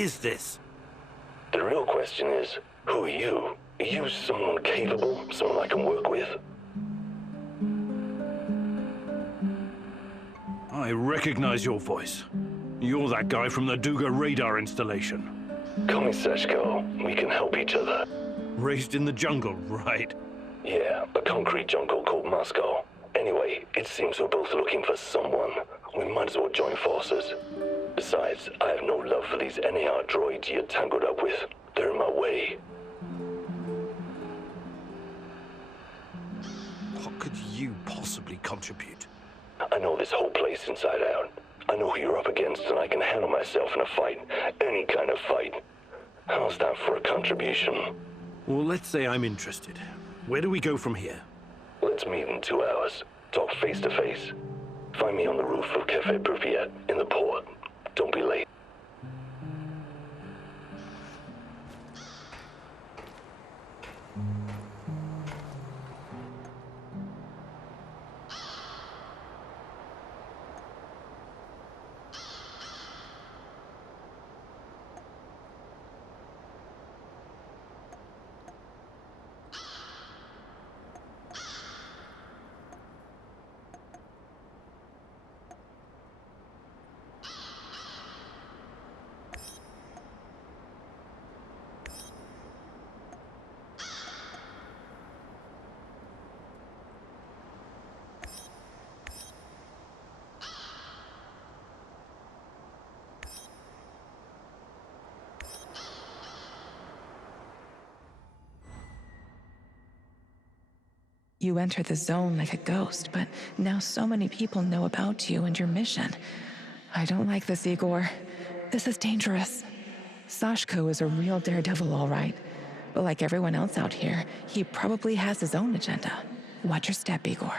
is this? The real question is, who are you? Are you someone capable? Someone I can work with? I recognize your voice. You're that guy from the Duga radar installation. Call me Seshko. We can help each other. Raised in the jungle, right? Yeah, a concrete jungle called Moscow. Anyway, it seems we're both looking for someone. We might as well join forces. Besides, I have no love for these NAR droids you're tangled up with. They're in my way. What could you possibly contribute? I know this whole place inside out. I know who you're up against, and I can handle myself in a fight. Any kind of fight. How's that for a contribution? Well, let's say I'm interested. Where do we go from here? Let's meet in 2 hours. Talk face to face. Find me on the roof of Cafe Pripyat in the port. Don't be late. You entered the zone like a ghost, but now so many people know about you and your mission. I don't like this, Igor. This is dangerous. Sashko is a real daredevil, all right. But like everyone else out here, he probably has his own agenda. Watch your step, Igor.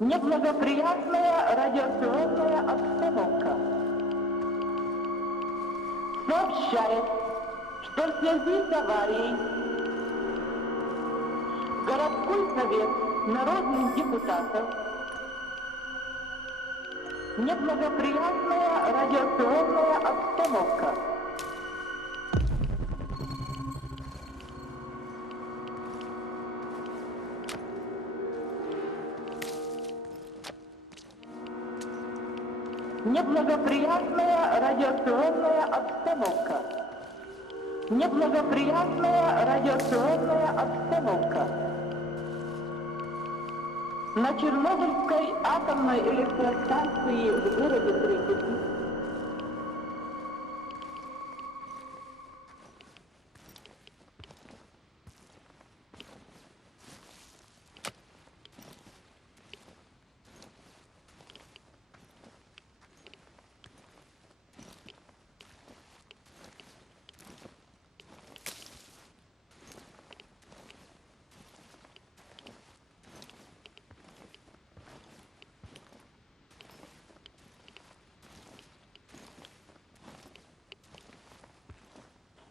Неблагоприятная радиационная обстановка. Сообщает, что в связи с аварией городской совет народных депутатов неблагоприятная радиационная обстановка. Неблагоприятная радиационная обстановка. Неблагоприятная радиационная обстановка. На Чернобыльской атомной электростанции в городе Припяти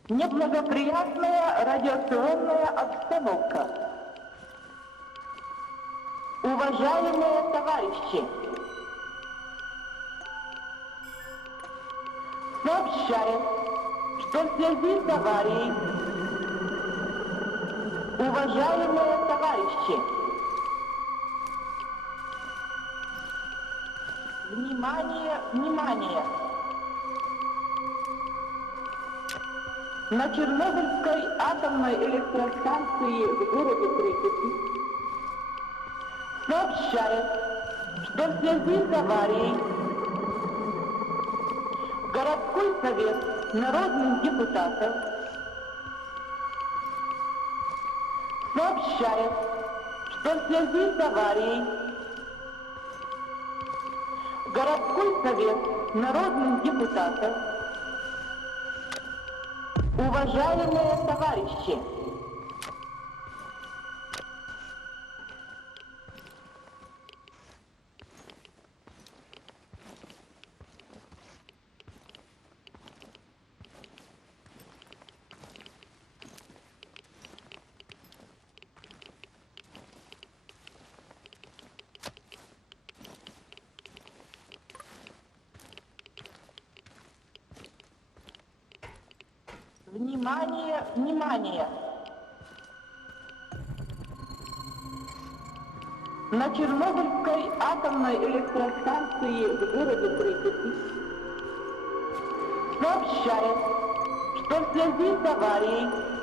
неблагоприятная радиационная обстановка. Уважаемые товарищи, сообщает, что в связи с аварией, уважаемые товарищи, внимание, внимание! На Чернобыльской атомной электростанции в городе Припяти сообщает, что в связи с аварией городской совет народных депутатов сообщает, что в связи с аварией городской совет народных депутатов. Уважаемые товарищи, внимание, внимание! На Чернобыльской атомной электростанции в городе Припяти сообщает, что в связи с аварией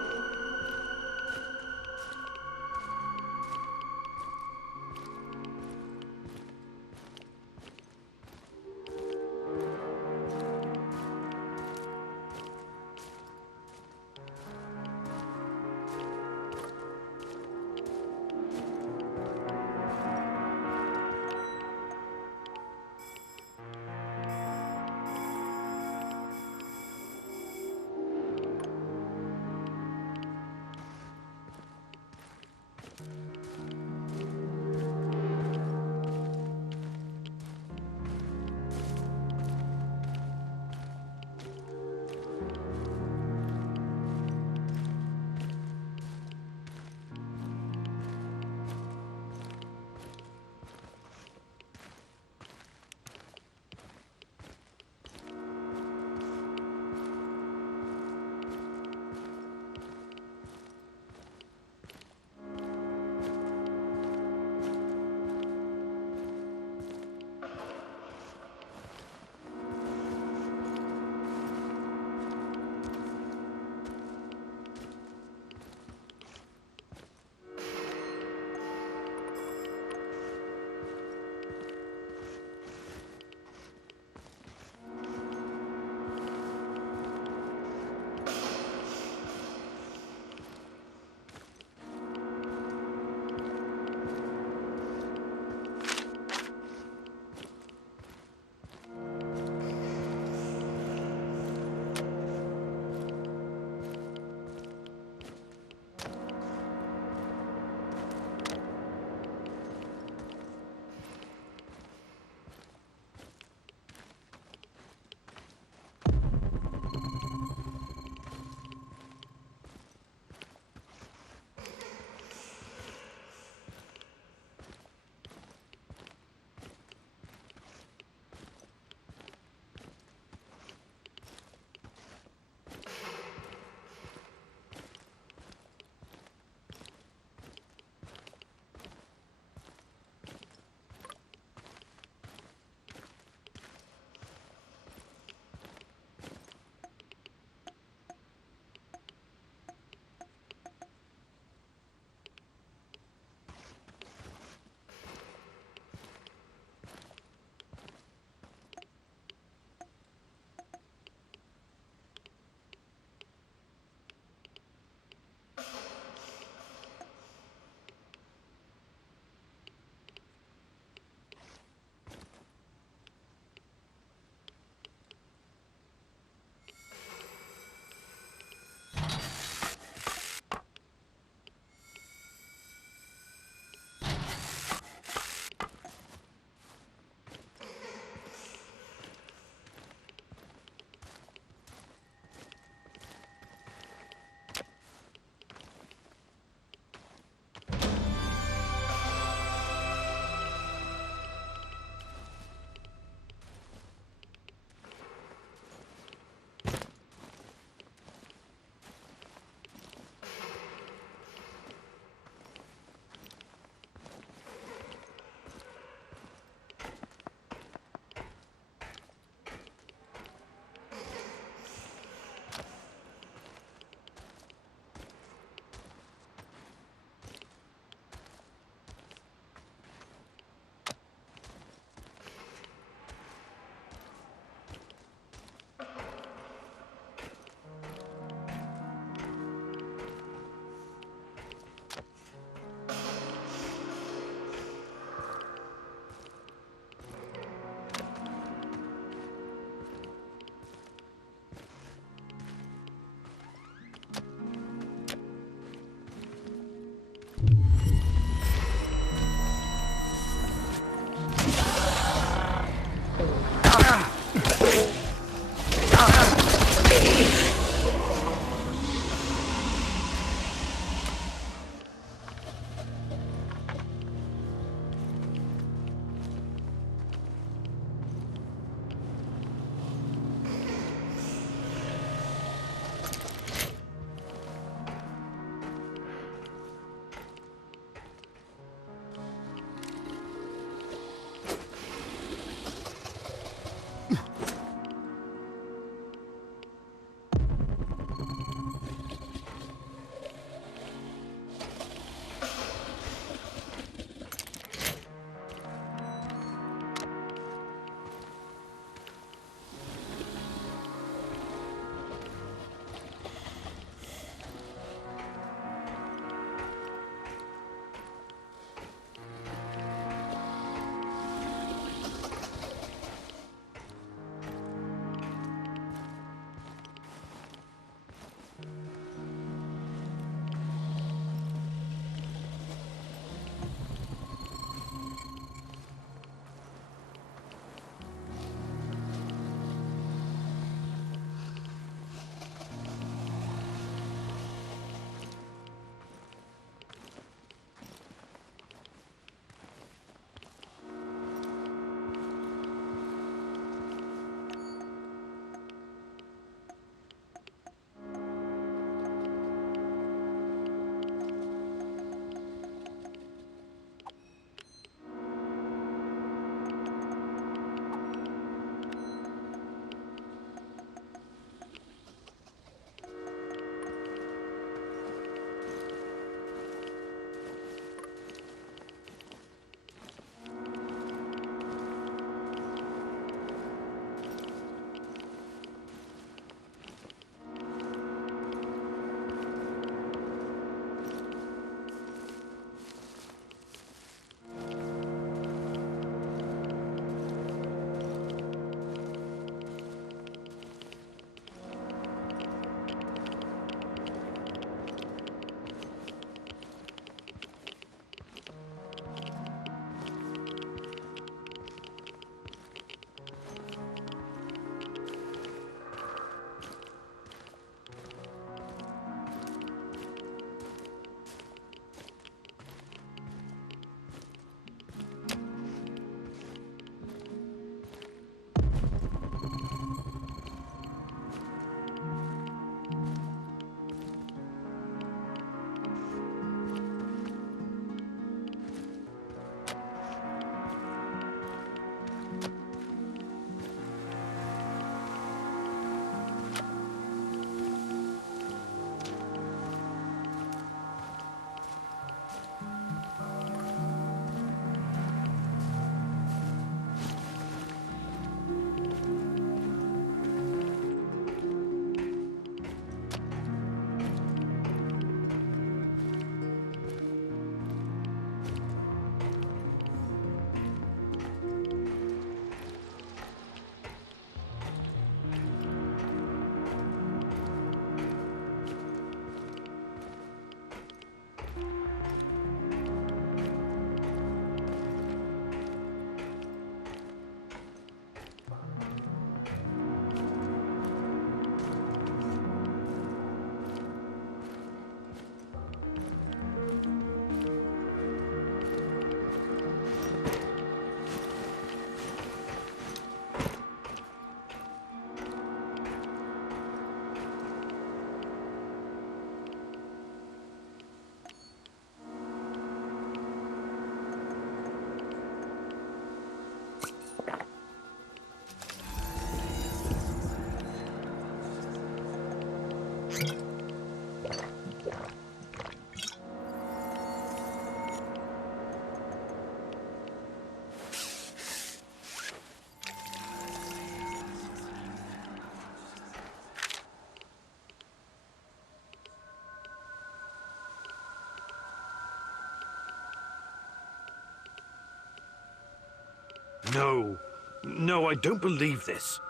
No. No, I don't believe this.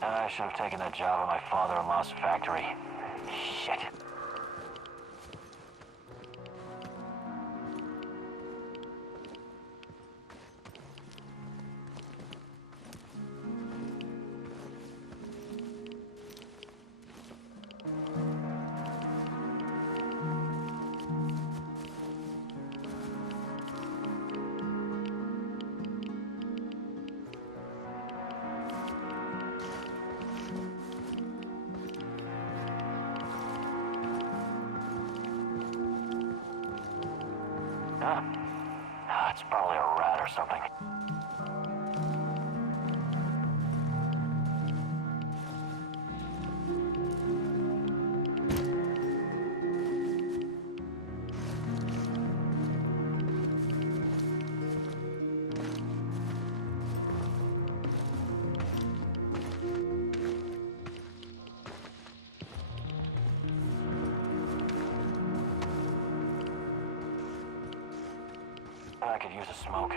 I should have taken that job at my father-in-law's factory. Shit. It's probably a rat or something. I could use a smoke.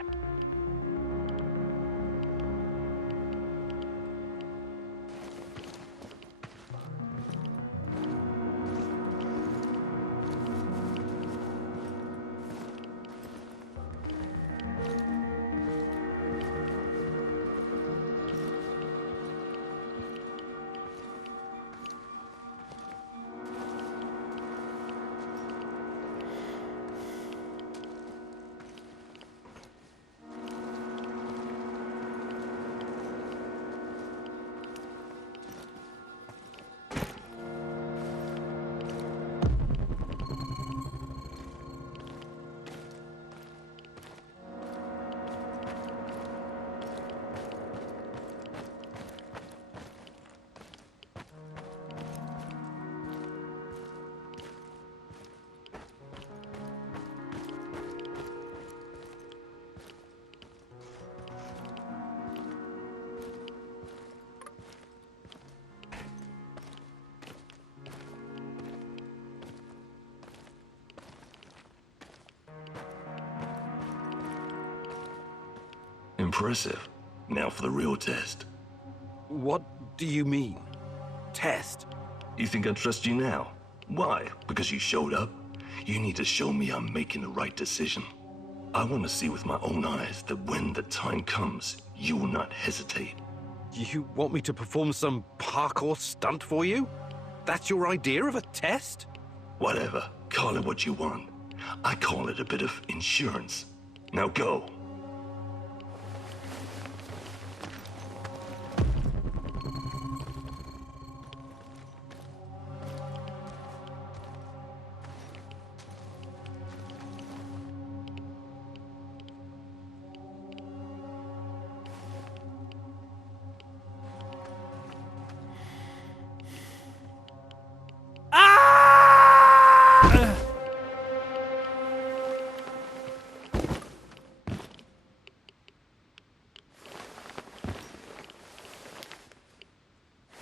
Impressive. Now for the real test. What do you mean? Test? You think I trust you now? Why? Because you showed up? You need to show me I'm making the right decision. I want to see with my own eyes that when the time comes, you will not hesitate. You want me to perform some parkour stunt for you? That's your idea of a test? Whatever. Call it what you want. I call it a bit of insurance. Now go.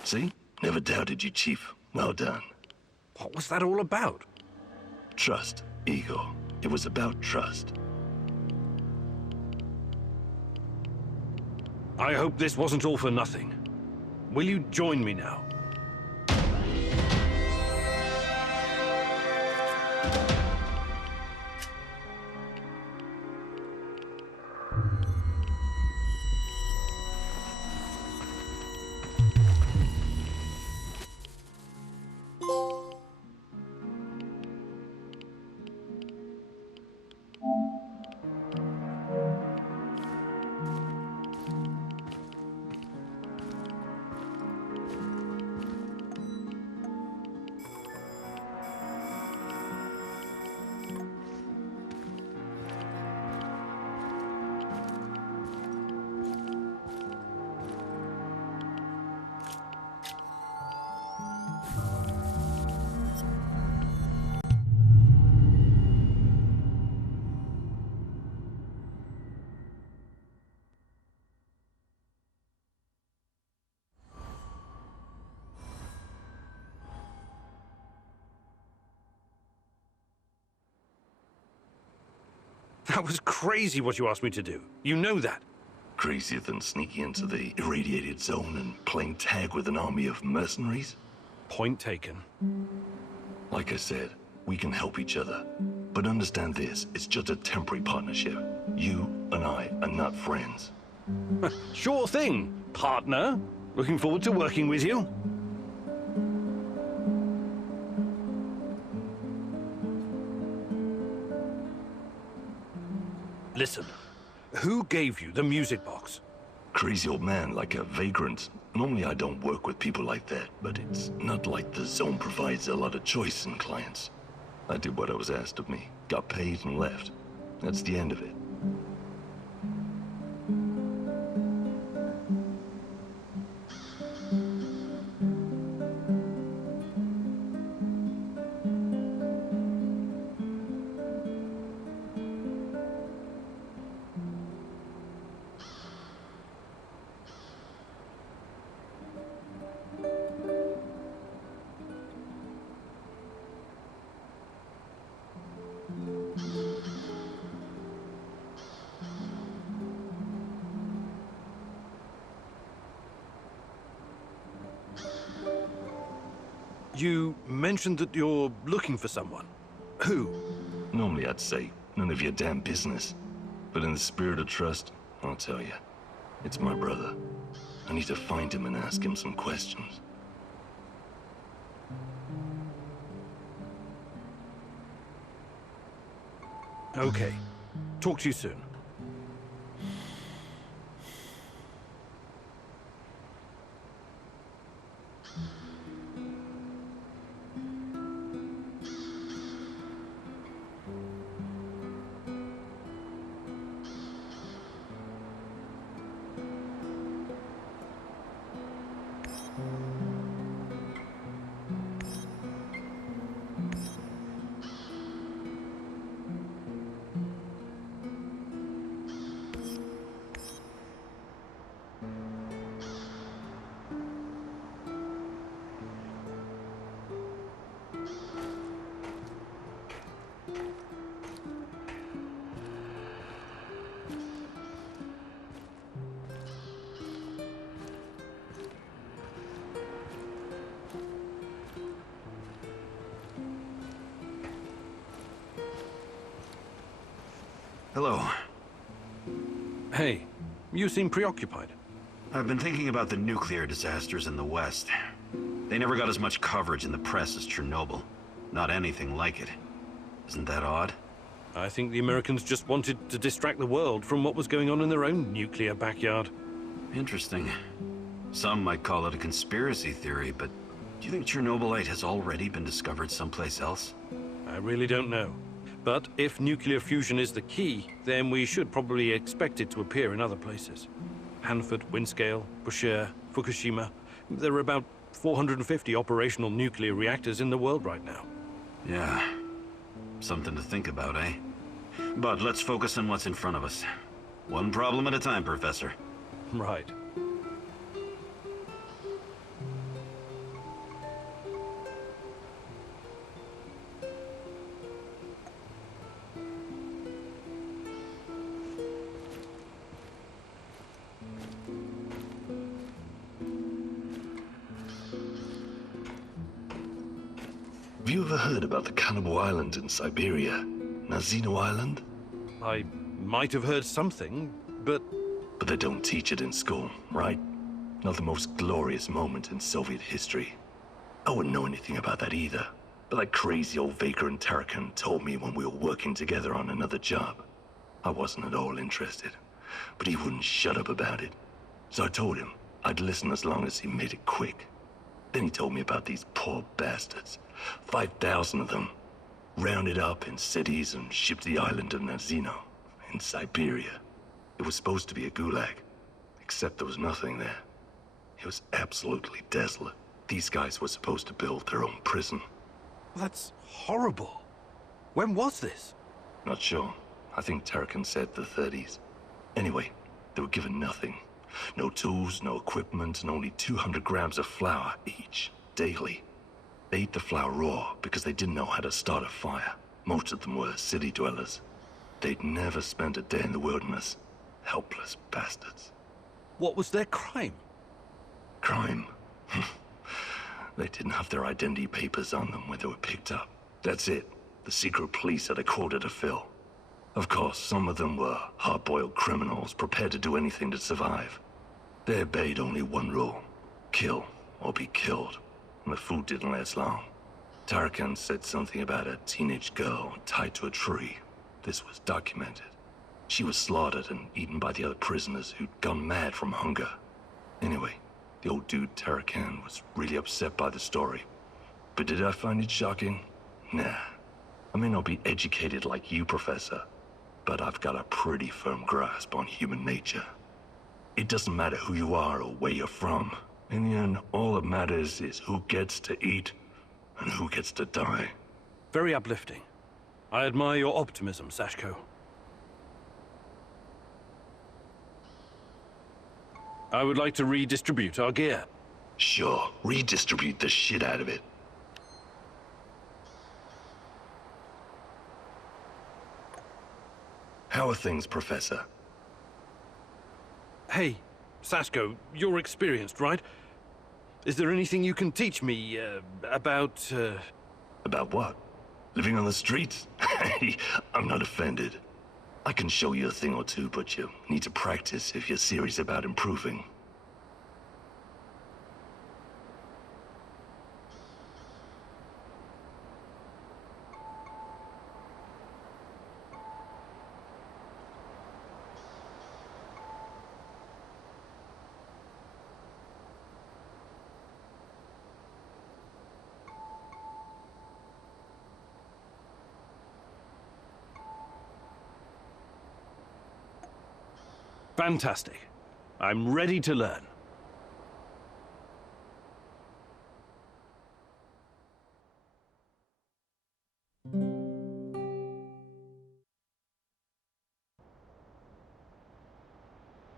See? Never doubted you, Chief. Well done. What was that all about? Trust, Igor. It was about trust. I hope this wasn't all for nothing. Will you join me now? That was crazy what you asked me to do. You know that. Crazier than sneaking into the irradiated zone and playing tag with an army of mercenaries? Point taken. Like I said, we can help each other. But understand this, it's just a temporary partnership. You and I are not friends. Sure thing, partner. Looking forward to working with you. Listen, who gave you the music box? Crazy old man, like a vagrant. Normally I don't work with people like that, but it's not like the zone provides a lot of choice in clients. I did what I was asked of me, got paid and left. That's the end of it. You mentioned that you're looking for someone. Who? Normally I'd say, none of your damn business. But in the spirit of trust, I'll tell you. It's my brother. I need to find him and ask him some questions. Okay. Talk to you soon. Hello. Hey, you seem preoccupied. I've been thinking about the nuclear disasters in the West. They never got as much coverage in the press as Chernobyl. Not anything like it. Isn't that odd? I think the Americans just wanted to distract the world from what was going on in their own nuclear backyard. Interesting. Some might call it a conspiracy theory, but do you think Chernobylite has already been discovered someplace else? I really don't know. But if nuclear fusion is the key, then we should probably expect it to appear in other places. Hanford, Windscale, Bushire, Fukushima. There are about 450 operational nuclear reactors in the world right now. Yeah. Something to think about, eh? But let's focus on what's in front of us. One problem at a time, Professor. Right. Have you ever heard about the Cannibal Island in Siberia? Nazino Island? I might have heard something, but... But they don't teach it in school, right? Not the most glorious moment in Soviet history. I wouldn't know anything about that either. But that crazy old vagrant Tarakan told me when we were working together on another job. I wasn't at all interested, but he wouldn't shut up about it. So I told him I'd listen as long as he made it quick. Then he told me about these poor bastards. 5,000 of them, rounded up in cities and shipped to the island of Nazino, in Siberia. It was supposed to be a gulag, except there was nothing there. It was absolutely desolate. These guys were supposed to build their own prison. That's horrible. When was this? Not sure. I think Tarakan said the 30s. Anyway, they were given nothing. No tools, no equipment, and only 200 grams of flour each, daily. They ate the flour raw because they didn't know how to start a fire. Most of them were city dwellers. They'd never spent a day in the wilderness. Helpless bastards. What was their crime? Crime? They didn't have their identity papers on them when they were picked up. That's it. The secret police had a quota to fill. Of course, some of them were hard-boiled criminals prepared to do anything to survive. They obeyed only one rule: kill or be killed. And the food didn't last long. Tarakan said something about a teenage girl tied to a tree. This was documented. She was slaughtered and eaten by the other prisoners who'd gone mad from hunger. Anyway, the old dude Tarakan was really upset by the story. But did I find it shocking? Nah. I may not be educated like you, Professor, but I've got a pretty firm grasp on human nature. It doesn't matter who you are or where you're from. In the end, all that matters is who gets to eat and who gets to die. Very uplifting. I admire your optimism, Sashko. I would like to redistribute our gear. Sure, redistribute the shit out of it. How are things, Professor? Hey, Sashko, you're experienced, right? Is there anything you can teach me, about, About what? Living on the streets? I'm not offended. I can show you a thing or two, but you need to practice if you're serious about improving. Fantastic. I'm ready to learn.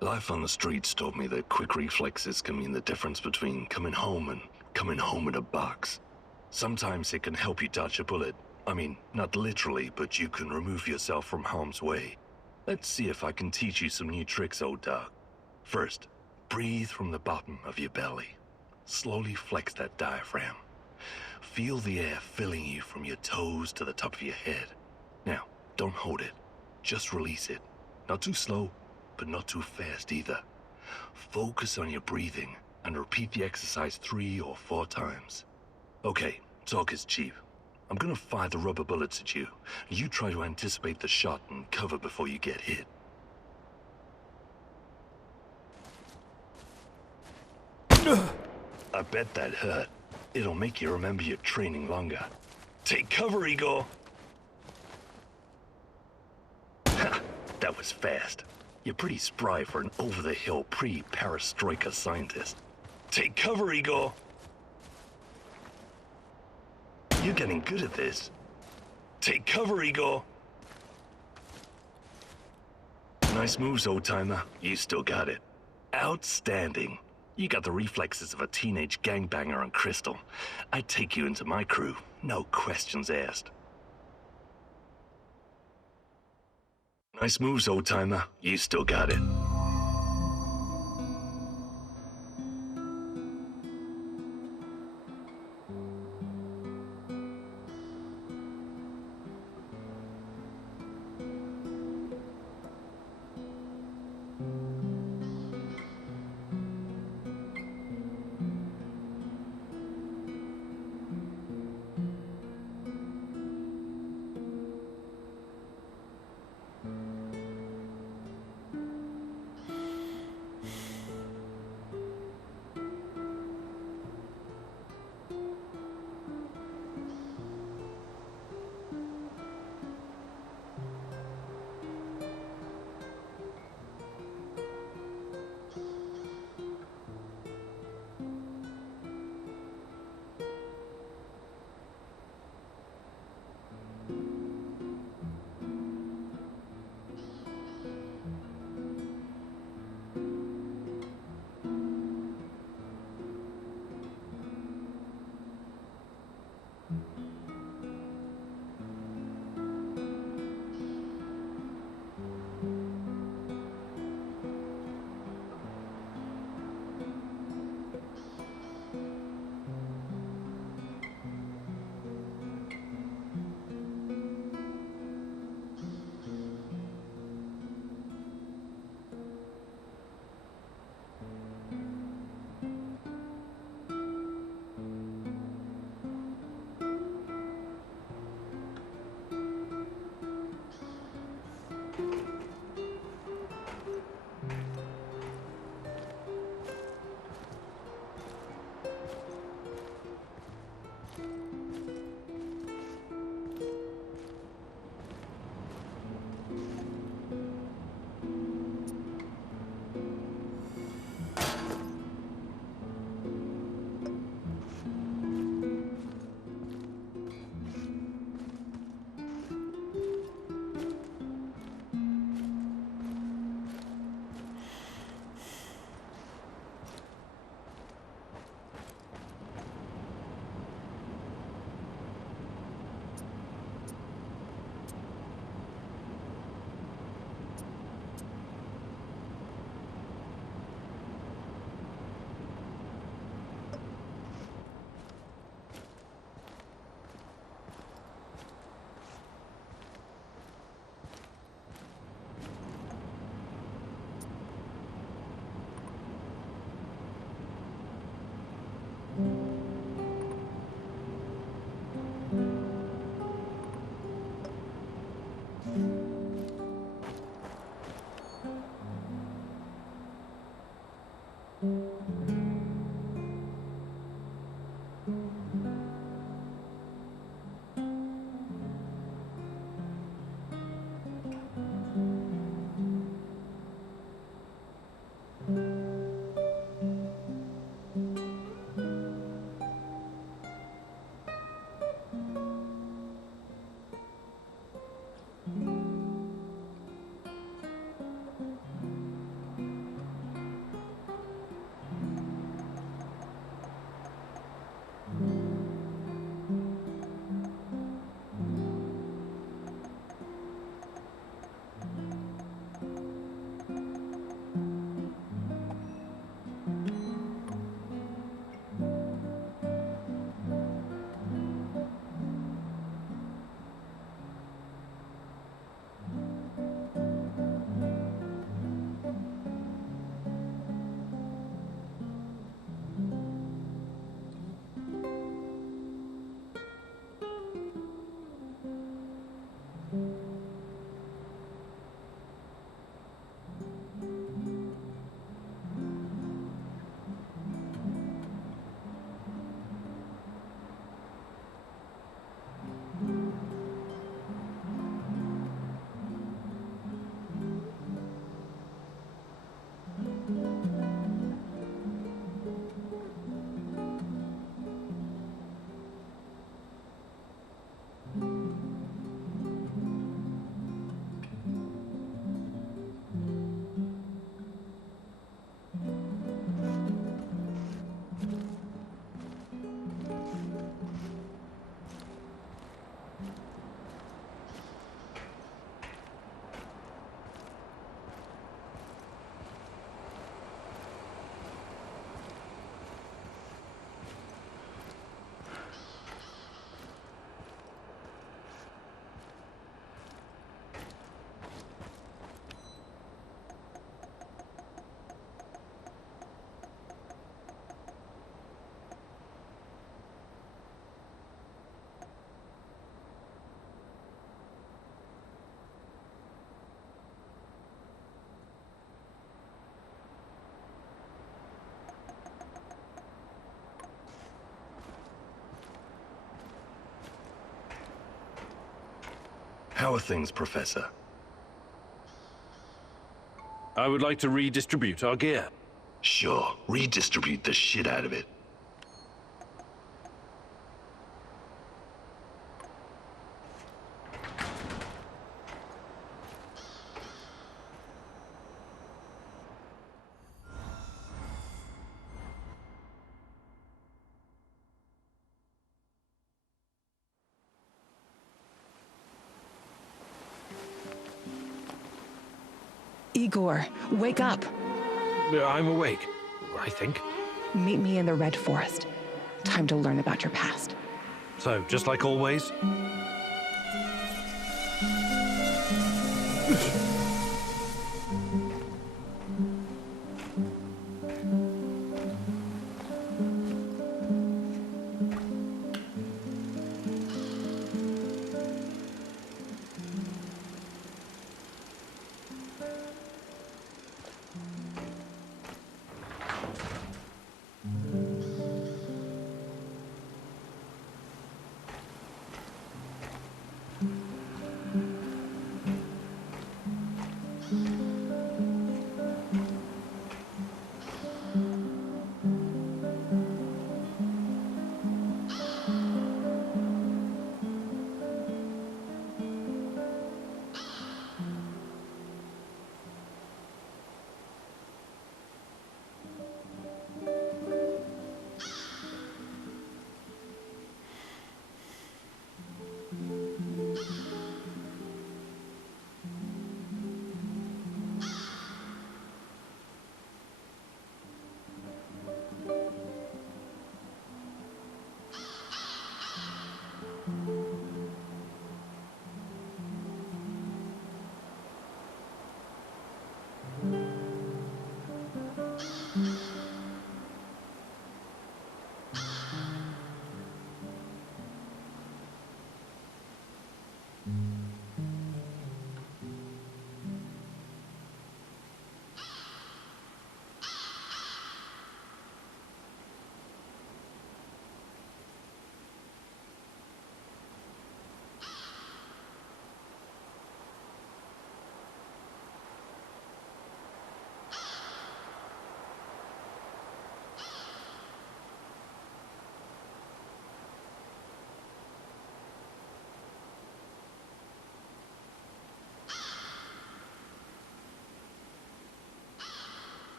Life on the streets taught me that quick reflexes can mean the difference between coming home and coming home in a box. Sometimes it can help you dodge a bullet. I mean, not literally, but you can remove yourself from harm's way. Let's see if I can teach you some new tricks, old dog. First, breathe from the bottom of your belly. Slowly flex that diaphragm. Feel the air filling you from your toes to the top of your head. Now, don't hold it. Just release it. Not too slow, but not too fast either. Focus on your breathing and repeat the exercise 3 or 4 times. Okay, talk is cheap. I'm gonna fire the rubber bullets at you. You try to anticipate the shot and cover before you get hit. I bet that hurt. It'll make you remember your training longer. Take cover, Igor! Ha! That was fast. You're pretty spry for an over-the-hill pre-perestroika scientist. Take cover, Igor! You're getting good at this. Take cover, Igor! Nice moves, old-timer. You still got it. Outstanding. You got the reflexes of a teenage gangbanger on Crystal. I'd take you into my crew. No questions asked. Nice moves, old-timer. You still got it. How are things, Professor? I would like to redistribute our gear. Sure, redistribute the shit out of it. Igor, wake up. I'm awake, I think. Meet me in the Red Forest. Time to learn about your past. So, just like always,